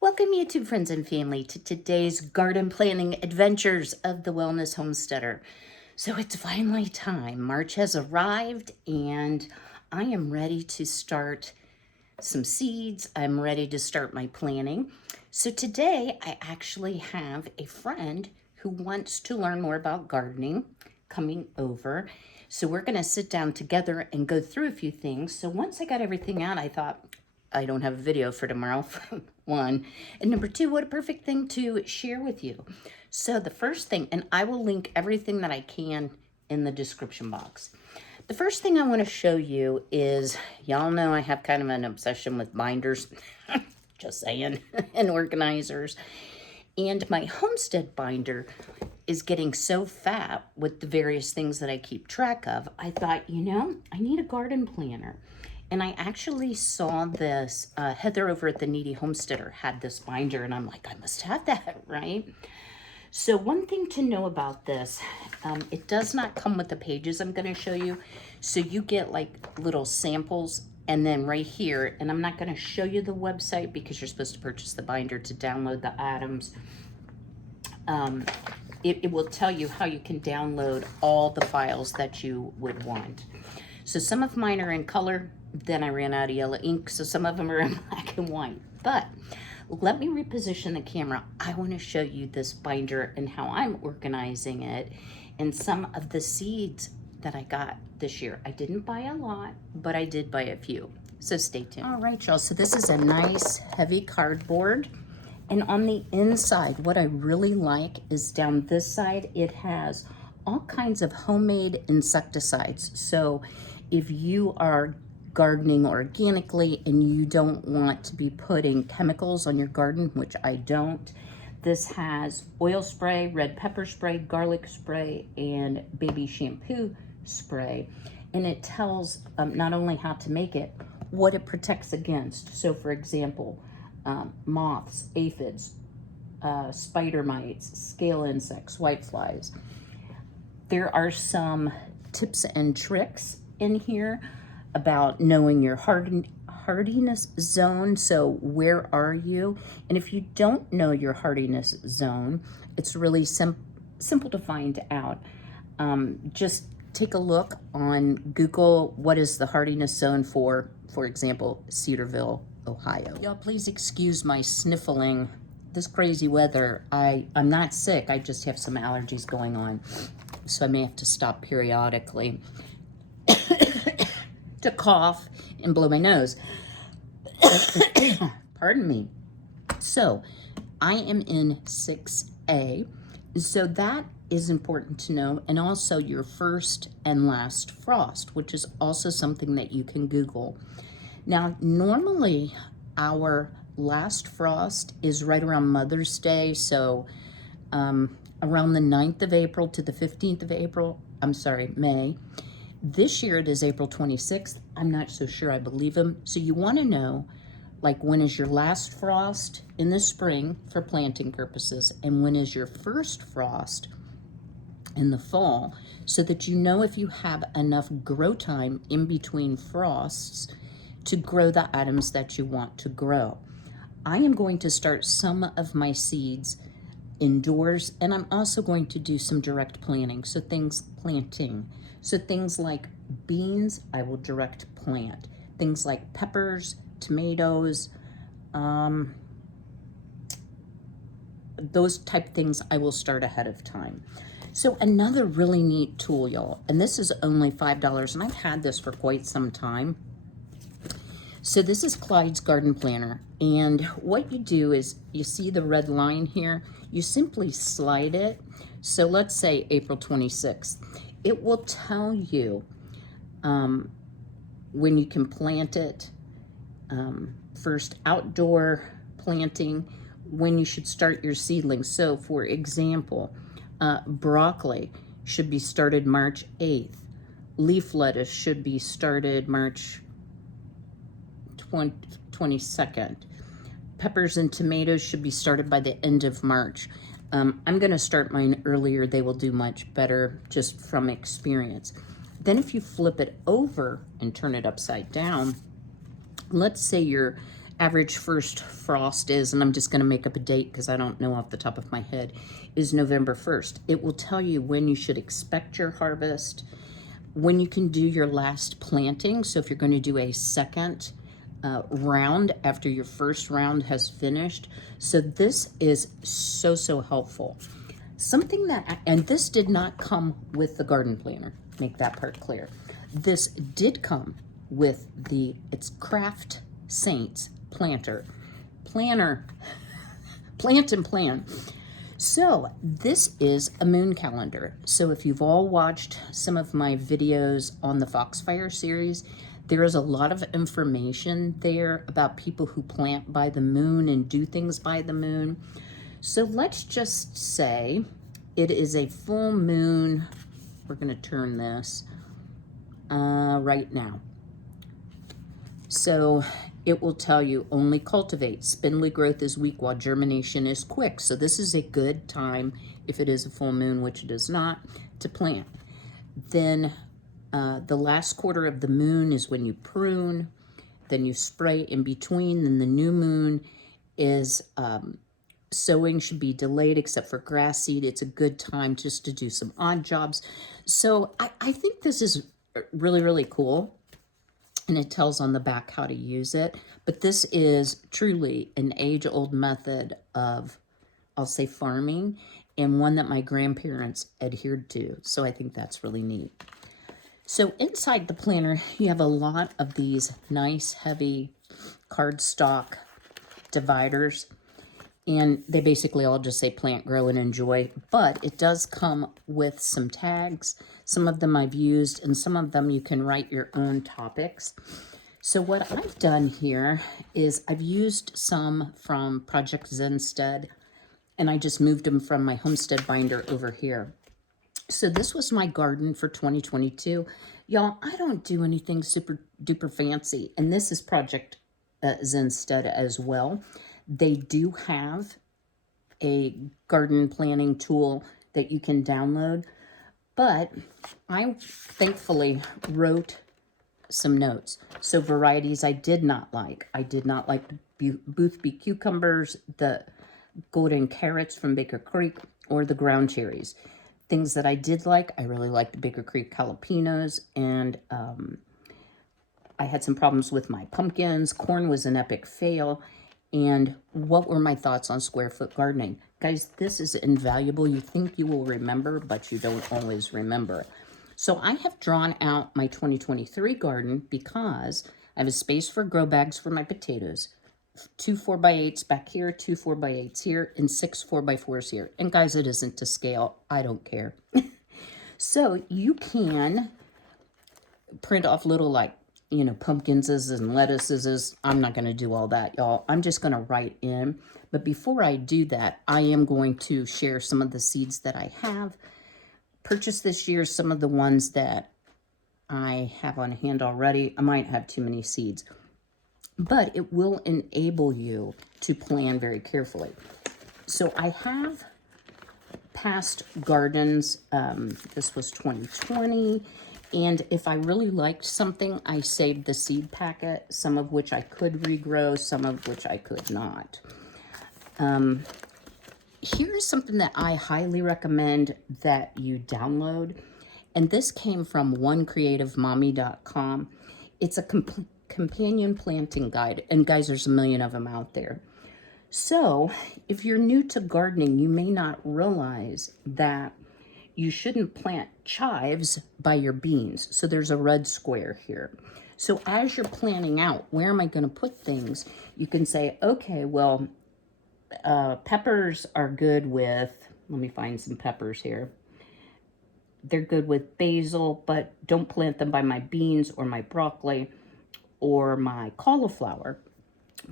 Welcome, YouTube friends and family, to today's garden planning adventures of the Wellness Homesteader. So it's finally time. March has arrived and I am ready to start some seeds. I'm ready to start my planning. So today I actually have a friend who wants to learn more about gardening coming over. So we're going to sit down together and go through a few things. So once I got everything out, I thought, I don't have a video for tomorrow, for one. And number two, what a perfect thing to share with you. So the first thing, and I will link everything that I can in the description box. The first thing I want to show you is, y'all know I have kind of an obsession with binders, just saying, and organizers. And my homestead binder is getting so fat with the various things that I keep track of. I thought, I need a garden planner. And I actually saw this, Heather over at the Needy Homesteader had this binder, and I'm like, I must have that, right? So one thing to know about this, it does not come with the pages I'm going to show you. So you get like little samples, and then right here, and I'm not going to show you the website because you're supposed to purchase the binder to download the items. It will tell you how you can download all the files that you would want. So some of mine are in color. Then I ran out of yellow ink, so some of them are in black and white. But let me reposition the camera. I want to show you this binder and how I'm organizing it and some of the seeds that I got this year. I didn't buy a lot, but I did buy a few. So stay tuned. All right, y'all. So this is a nice heavy cardboard. And on the inside, what I really like is down this side, it has all kinds of homemade insecticides. So if you are gardening organically and you don't want to be putting chemicals on your garden, which I don't, this has oil spray, red pepper spray, garlic spray, and baby shampoo spray. And it tells not only how to make it, what it protects against. So for example, moths, aphids, spider mites, scale insects, whiteflies. There are some tips and tricks in here about knowing your hardiness zone. So where are you? And if you don't know your hardiness zone, it's really simple to find out. Just take a look on Google. What is the hardiness zone for example, Cedarville, Ohio? Y'all, please excuse my sniffling. This crazy weather, I'm not sick. I just have some allergies going on. So I may have to stop periodically to cough and blow my nose. Pardon me. So I am in 6A. So that is important to know. And also your first and last frost, which is also something that you can Google. Now, normally our last frost is right around Mother's Day. So around the 9th of April to the 15th of April, May. This year it is April 26th. I'm not so sure I believe him. So you want to know, like, when is your last frost in the spring for planting purposes, and when is your first frost in the fall, so that you know if you have enough grow time in between frosts to grow the items that you want to grow. I am going to start some of my seeds indoors, and I'm also going to do some direct planting. So things like beans, I will direct plant. Things like peppers, tomatoes, those type things I will start ahead of time. So another really neat tool, y'all, and this is only $5, and I've had this for quite some time. So this is Clyde's Garden Planner, and what you do is, you see the red line here, you simply slide it. So let's say April 26th. It will tell you when you can plant it, first outdoor planting, when you should start your seedlings. So for example, broccoli should be started March 8th. Leaf lettuce should be started March 22nd. Peppers and tomatoes should be started by the end of March. I'm going to start mine earlier. They will do much better just from experience. Then if you flip it over and turn it upside down, let's say you're average first frost is, and I'm just going to make up a date because I don't know off the top of my head, is November 1st. It will tell you when you should expect your harvest, when you can do your last planting. So if you're going to do a second round after your first round has finished. So this is so helpful. Something that, and this did not come with the garden planner, make that part clear. This did come with it's Craft Saints planter, plant and plan. So this is a moon calendar. So if you've all watched some of my videos on the Foxfire series, there is a lot of information there about people who plant by the moon and do things by the moon. So let's just say it is a full moon. We're going to turn this right now. So it will tell you only cultivate. Spindly growth is weak while germination is quick. So this is a good time, if it is a full moon, which it is not, to plant. Then the last quarter of the moon is when you prune. Then you spray in between. Then the new moon is sowing should be delayed except for grass seed. It's a good time just to do some odd jobs. So I think this is really cool. And it tells on the back how to use it. But this is truly an age-old method of, I'll say, farming, and one that my grandparents adhered to. So I think that's really neat. So inside the planter, you have a lot of these nice, heavy cardstock dividers. And they basically all just say plant, grow, and enjoy. But it does come with some tags. Some of them I've used, and some of them you can write your own topics. So what I've done here is I've used some from Project Zenstead, and I just moved them from my homestead binder over here. So this was my garden for 2022. Y'all, I don't do anything super duper fancy. And this is Project Zenstead as well. They do have a garden planning tool that you can download, but I thankfully wrote some notes. So varieties I did not like. I did not like the Boothby cucumbers, the golden carrots from Baker Creek, or the ground cherries. Things that I did like, I really liked Baker Creek jalapenos, and I had some problems with my pumpkins. Corn was an epic fail. And what were my thoughts on square foot gardening? Guys, this is invaluable. You think you will remember, but you don't always remember. So I have drawn out my 2023 garden because I have a space for grow bags for my potatoes. 2 4x8s back here, 2 4x8s here, and 6 4x4s here. And guys, it isn't to scale. I don't care. So you can print off little, like, you know, pumpkins and lettuces. I'm not going to do all that, y'all. I'm just going to write in. But before I do that, I am going to share some of the seeds that I have purchased this year, some of the ones that I have on hand already. I might have too many seeds, but it will enable you to plan very carefully. So I have past gardens. This was 2020. And if I really liked something, I saved the seed packet, some of which I could regrow, some of which I could not. Here's something that I highly recommend that you download. And this came from onecreativemommy.com. It's a companion planting guide. And guys, there's a million of them out there. So if you're new to gardening, you may not realize that you shouldn't plant chives by your beans. So there's a red square here. So as you're planning out, where am I going to put things? You can say, okay, well, peppers are good with, let me find some peppers here. They're good with basil, but don't plant them by my beans or my broccoli or my cauliflower.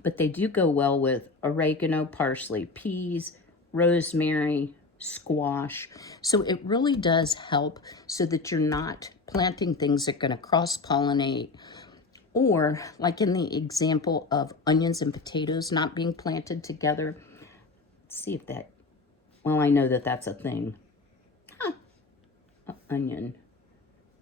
But they do go well with oregano, parsley, peas, rosemary, squash. So it really does help so that you're not planting things that are going to cross-pollinate, or like in the example of onions and potatoes not being planted together. Let's see if that, well, I know that that's a thing. Onion.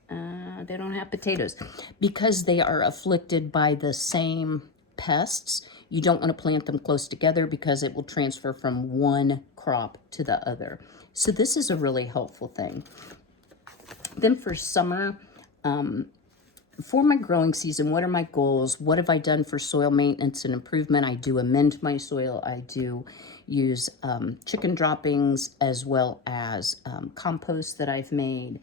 They don't have potatoes because they are afflicted by the same pests, you don't want to plant them close together because it will transfer from one crop to the other. So this is a really helpful thing. Then for summer, for my growing season, what are my goals? What have I done for soil maintenance and improvement? I do amend my soil. I do use chicken droppings as well as compost that I've made.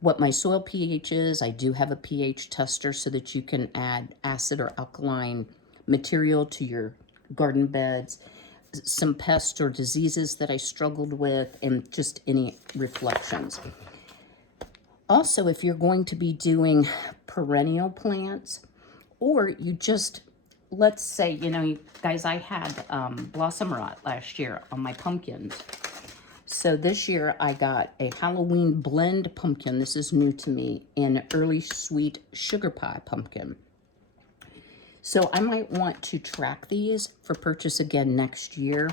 What my soil pH is, I do have a pH tester so that you can add acid or alkaline material to your garden beds. Some pests or diseases that I struggled with, and just any reflections. Also, if you're going to be doing perennial plants, or you just, let's say, you know, guys, I had blossom rot last year on my pumpkins. So this year I got a Halloween blend pumpkin. This is new to me, and early sweet sugar pie pumpkin. So I might want to track these for purchase again next year,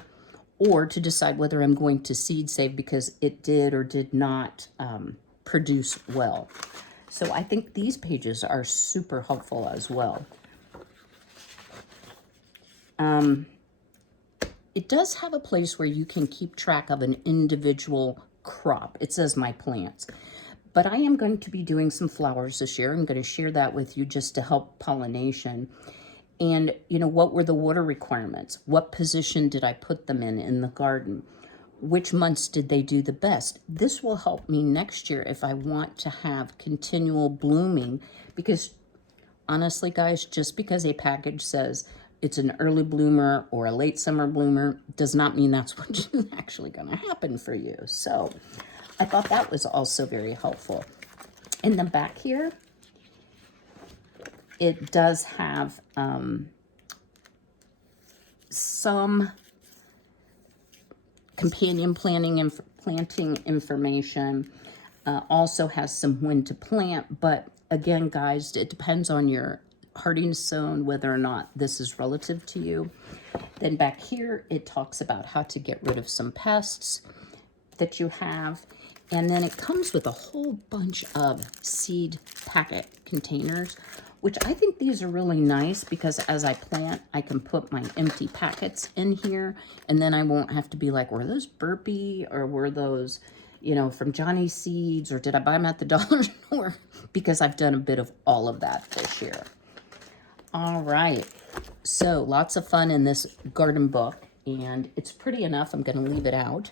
or to decide whether I'm going to seed save because it did or did not produce well. So I think these pages are super helpful as well. It does have a place where you can keep track of an individual crop. It says my plants. But I am going to be doing some flowers this year. I'm going to share that with you just to help pollination. And, you know, what were the water requirements? What position did I put them in the garden? Which months did they do the best? This will help me next year if I want to have continual blooming, because honestly, guys, just because a package says it's an early bloomer or a late summer bloomer does not mean that's what's actually going to happen for you. So I thought that was also very helpful. In the back here, it does have some companion planting information. Also has some when to plant, but again, guys, it depends on your harding zone whether or not this is relative to you. Then back here, it talks about how to get rid of some pests that you have. And then it comes with a whole bunch of seed packet containers, which I think these are really nice because as I plant, I can put my empty packets in here, and then I won't have to be like, were those Burpee or were those, you know, from Johnny Seeds, or did I buy them at the dollar store? Because I've done a bit of all of that this year. All right, so lots of fun in this garden book, and it's pretty enough. I'm going to leave it out.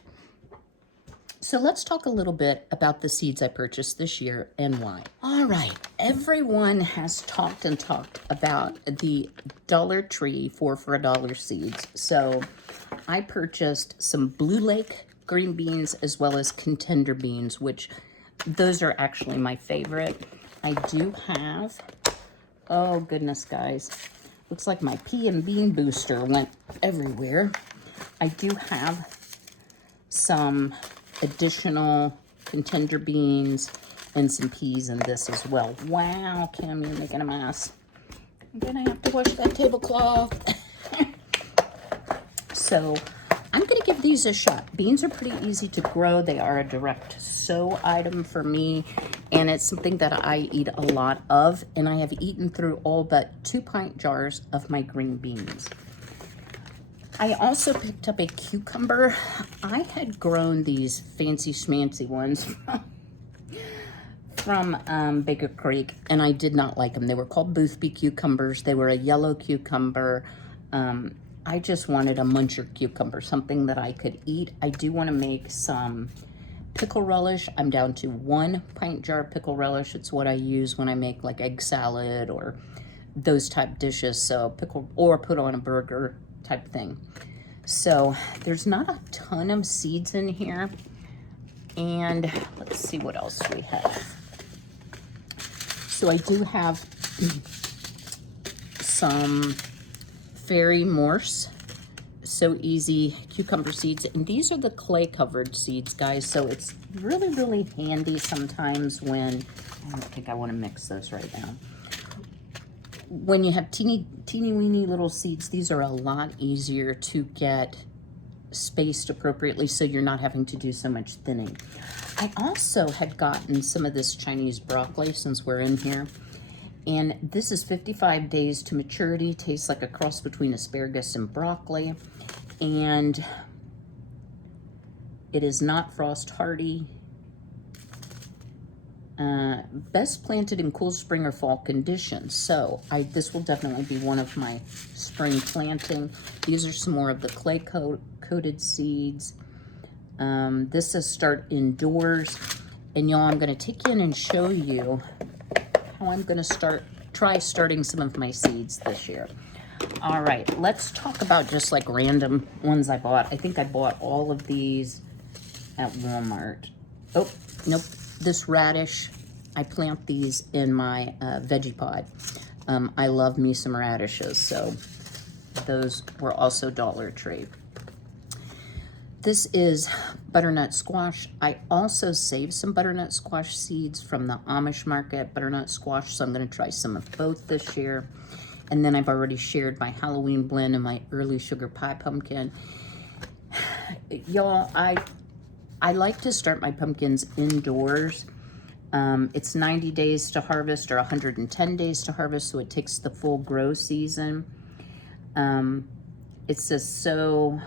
So let's talk a little bit about the seeds I purchased this year and why. All right, everyone has talked about the Dollar Tree 4 for $1 seeds. So I purchased some Blue Lake green beans as well as contender beans, which those are actually my favorite. I do have, oh goodness, guys, looks like my pea and bean booster went everywhere. I do have some additional contender beans and some peas in this as well. Wow, Kym, you're making a mess. I'm gonna have to wash that tablecloth. So I'm gonna give these a shot. Beans are pretty easy to grow. They are a direct sow item for me, and it's something that I eat a lot of, and I have eaten through all but 2-pint jars of my green beans. I also picked up a cucumber. I had grown these fancy schmancy ones from Baker Creek, and I did not like them. They were called Boothby cucumbers. They were a yellow cucumber. I just wanted a muncher cucumber, something that I could eat. I do want to make some pickle relish. I'm down to 1-pint jar pickle relish. It's what I use when I make like egg salad or those type dishes. So pickle, or put on a burger type thing. So there's not a ton of seeds in here, and let's see what else we have. So I do have some fairy morse, so easy cucumber seeds, and these are the clay covered seeds, guys. So it's really handy sometimes when, I don't think I want to mix those right now. When you have teeny weeny little seeds, these are a lot easier to get spaced appropriately so you're not having to do so much thinning. I also had gotten some of this Chinese broccoli since we're in here, And this is 55 days to maturity. Tastes like a cross between asparagus and broccoli. And it is not frost hardy. Best planted in cool spring or fall conditions. So this will definitely be one of my spring planting. These are some more of the clay coated seeds. This says start indoors. And y'all, I'm going to take you in and show you how I'm going to try starting some of my seeds this year. All right, let's talk about just like random ones I bought. I think I bought all of these at Walmart. Oh, nope. This radish, I plant these in my veggie pod. I love me some radishes, so those were also Dollar Tree. This is butternut squash. I also saved some butternut squash seeds from the Amish market, butternut squash, so I'm going to try some of both this year. And then I've already shared my Halloween blend and my early sugar pie pumpkin. Y'all, I like to start my pumpkins indoors. It's 90 days to harvest or 110 days to harvest, so it takes the full grow season. It says sow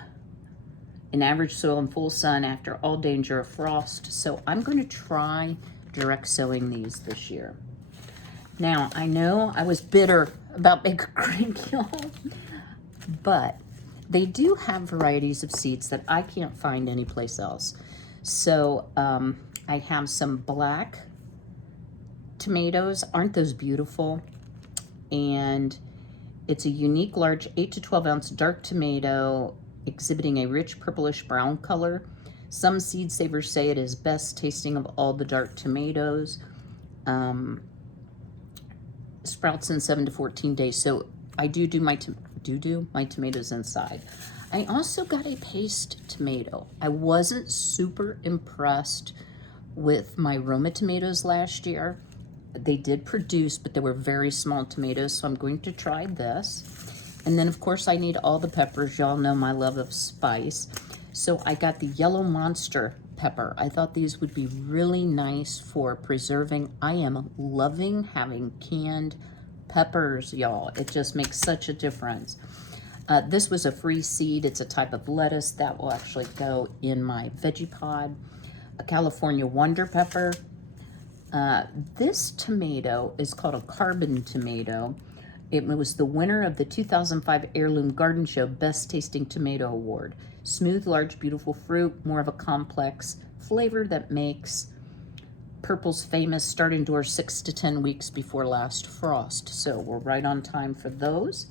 in average soil and full sun after all danger of frost. So I'm going to try direct sowing these this year. Now, I know I was bitter about Baker Creek, y'all, but they do have varieties of seeds that I can't find anyplace else. So I have some black tomatoes. Aren't those beautiful? And it's a unique large 8 to 12 ounce dark tomato exhibiting a rich purplish brown color. Some seed savers say it is best tasting of all the dark tomatoes. Sprouts in 7 to 14 days. So I do my tomatoes inside. I also got a paste tomato. I wasn't super impressed with my Roma tomatoes last year. They did produce, but they were very small tomatoes, so I'm going to try this. And then, of course, I need all the peppers. Y'all know my love of spice. So I got the yellow monster pepper. I thought these would be really nice for preserving. I am loving having canned peppers, y'all. It just makes such a difference. This was a free seed. It's a type of lettuce that will actually go in my veggie pod. A California Wonder Pepper. This tomato is called a carbon tomato. It was the winner of the 2005 Heirloom Garden Show Best Tasting Tomato Award. Smooth, large, beautiful fruit, more of a complex flavor that makes purples famous. Start indoors 6 to 10 weeks before last frost. So we're right on time for those.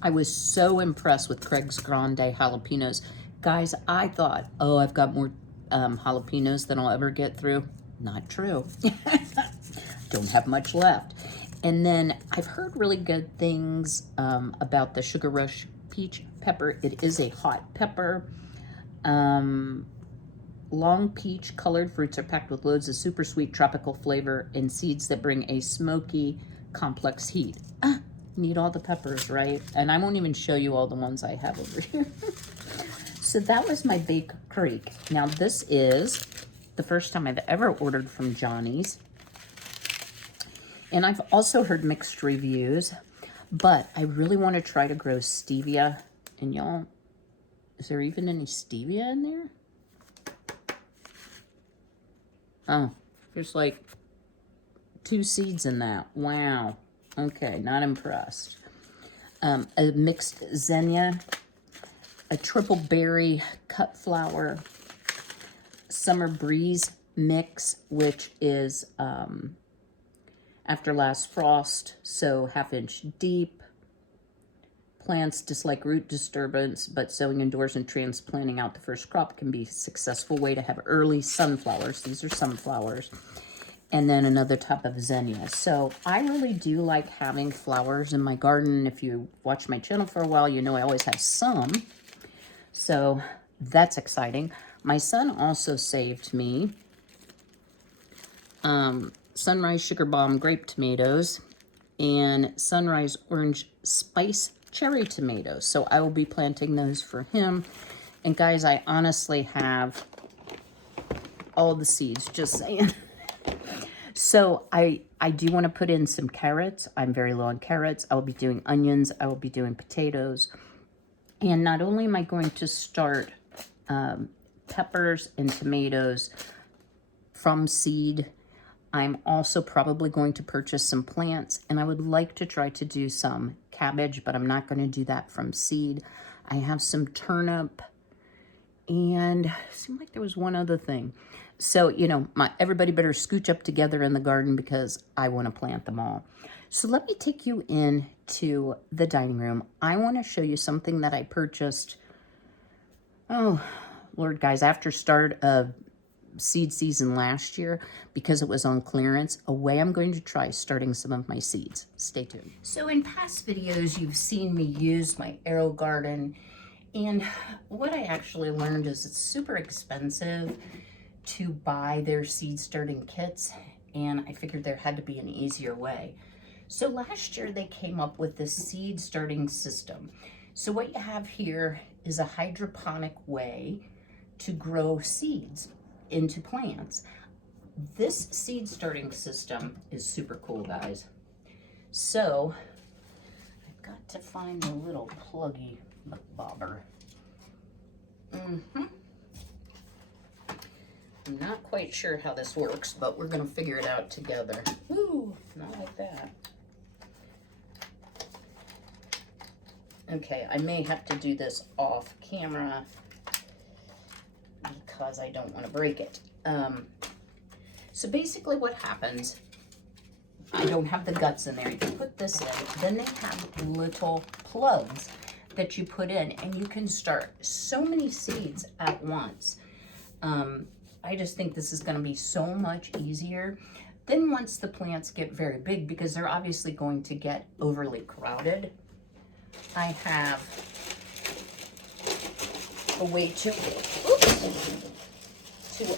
I was so impressed with Craig's Grande jalapenos. Guys, I thought, oh, I've got more jalapenos than I'll ever get through. Not true. Don't have much left. And then I've heard really good things about the Sugar Rush peach pepper. It is a hot pepper. Long peach colored fruits are packed with loads of super sweet tropical flavor and seeds that bring a smoky, complex heat. Need all the peppers, right? And I won't even show you all the ones I have over here. So that was my Baker Creek. Now this is the first time I've ever ordered from Johnny's. And I've also heard mixed reviews, but I really want to try to grow stevia. And y'all, is there even any stevia in there? Oh, there's like 2 seeds in that. Wow. Okay, not impressed. A mixed zinnia, a triple berry cut flower, summer breeze mix, which is after last frost, so 1/2 inch deep. Plants dislike root disturbance, but sowing indoors and transplanting out the first crop can be a successful way to have early sunflowers. These are sunflowers. And then another type of zinnia. So I really do like having flowers in my garden. If you watch my channel for a while, you know I always have some. So that's exciting. My son also saved me Sunrise Sugar Bomb grape tomatoes and Sunrise Orange Spice cherry tomatoes. So I will be planting those for him. And guys, I honestly have all the seeds, just saying. So I do want to put in some carrots. I'm very low on carrots. I will be doing onions. I will be doing potatoes. And not only am I going to start peppers and tomatoes from seed, I'm also probably going to purchase some plants, and I would like to try to do some cabbage, but I'm not going to do that from seed. I have some turnip, and it seemed like there was one other thing. So, you know, everybody better scooch up together in the garden because I want to plant them all. So let me take you into the dining room. I want to show you something that I purchased, oh, Lord, guys, after start of seed season last year because it was on clearance. A way I'm going to try starting some of my seeds. Stay tuned. So in past videos, you've seen me use my Aerogarden, and what I actually learned is it's super expensive to buy their seed starting kits, and I figured there had to be an easier way. So last year they came up with this seed starting system. So what you have here is a hydroponic way to grow seeds into plants. This seed starting system is super cool, guys. So I've got to find the little pluggy bobber. I'm not quite sure how this works, but we're gonna figure it out together. Ooh, not like that. Okay, I may have to do this off camera because I don't want to break it. So basically what happens, I don't have the guts in there. You put this in, then they have little plugs that you put in, and you can start so many seeds at once. I just think this is going to be so much easier. Then once the plants get very big, because they're obviously going to get overly crowded, I have a way to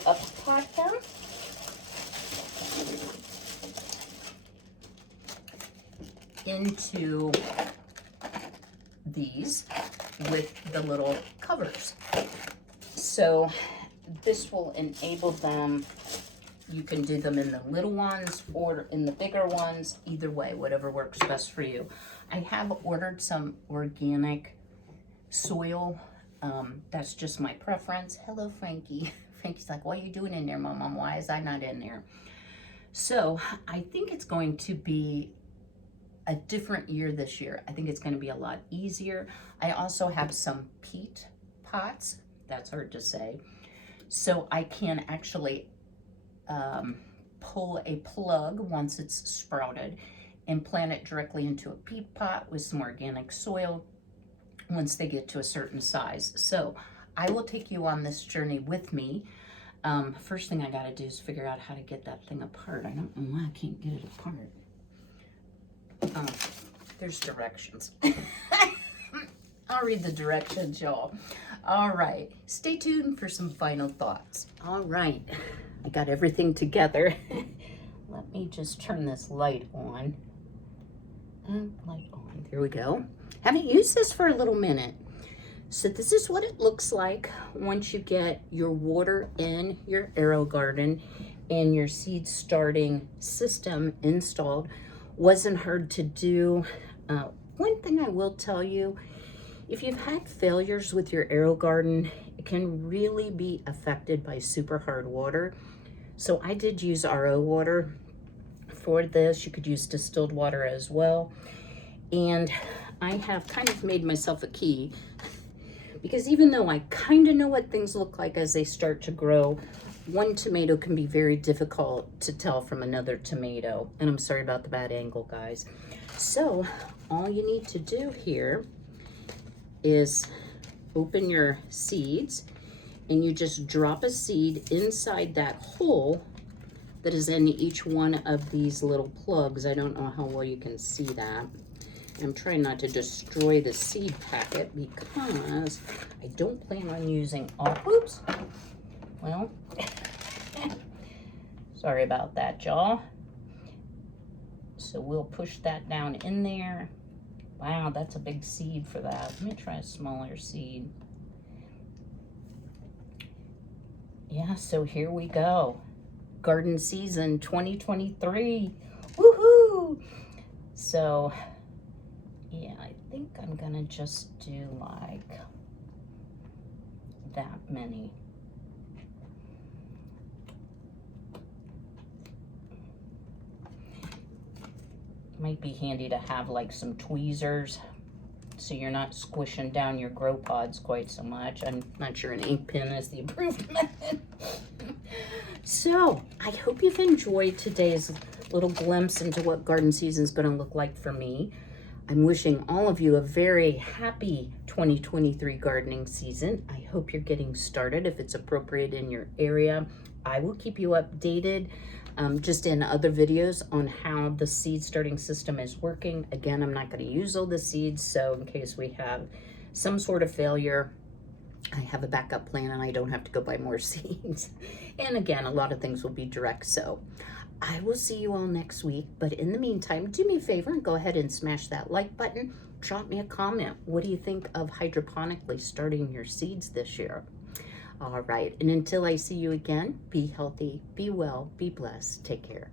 up pot them. Into these with the little covers. So this will enable them, you can do them in the little ones or in the bigger ones, either way, whatever works best for you. I have ordered some organic soil. That's just my preference. Hello, Frankie. Frankie's like, what are you doing in there, Mom? Why is I not in there? So I think it's going to be a different year this year. I think it's going to be a lot easier. I also have some peat pots. That's hard to say. So I can actually pull a plug once it's sprouted and plant it directly into a peat pot with some organic soil once they get to a certain size. So I will take you on this journey with me. First thing I got to do is figure out how to get that thing apart. I don't know why I can't get it apart. There's directions. I'll read the directions, y'all. All right, stay tuned for some final thoughts. All right, I got everything together. Let me just turn this light on. Light on, there we go. Haven't used this for a little minute. So this is what it looks like once you get your water in your Aerogarden and your seed starting system installed. Wasn't hard to do. One thing I will tell you, if you've had failures with your Aerogarden, it can really be affected by super hard water. So I did use RO water for this. You could use distilled water as well. And I have kind of made myself a key because even though I kind of know what things look like as they start to grow, one tomato can be very difficult to tell from another tomato. And I'm sorry about the bad angle, guys. So all you need to do here is open your seeds and you just drop a seed inside that hole that is in each one of these little plugs. I don't know how well you can see that. I'm trying not to destroy the seed packet because I don't plan on using all, oops, well, sorry about that, y'all. So we'll push that down in there. Wow, that's a big seed for that. Let me try a smaller seed. Yeah, so here we go. garden season 2023. Woohoo! So, yeah, I think I'm gonna just do like that many. Might be handy to have like some tweezers so you're not squishing down your grow pods quite so much. I'm not sure an ink pen is the approved method. So I hope you've enjoyed today's little glimpse into what garden season is going to look like for me. I'm wishing all of you a very happy 2023 gardening season. I hope you're getting started if it's appropriate in your area. I will keep you updated just in other videos on how the seed starting system is working. Again, I'm not going to use all the seeds, so in case we have some sort of failure, I have a backup plan and I don't have to go buy more seeds. And again, a lot of things will be direct, so I will see you all next week. But in the meantime, do me a favor and go ahead and smash that like button. Drop me a comment. What do you think of hydroponically starting your seeds this year? All right, and until I see you again, be healthy, be well, be blessed. Take care.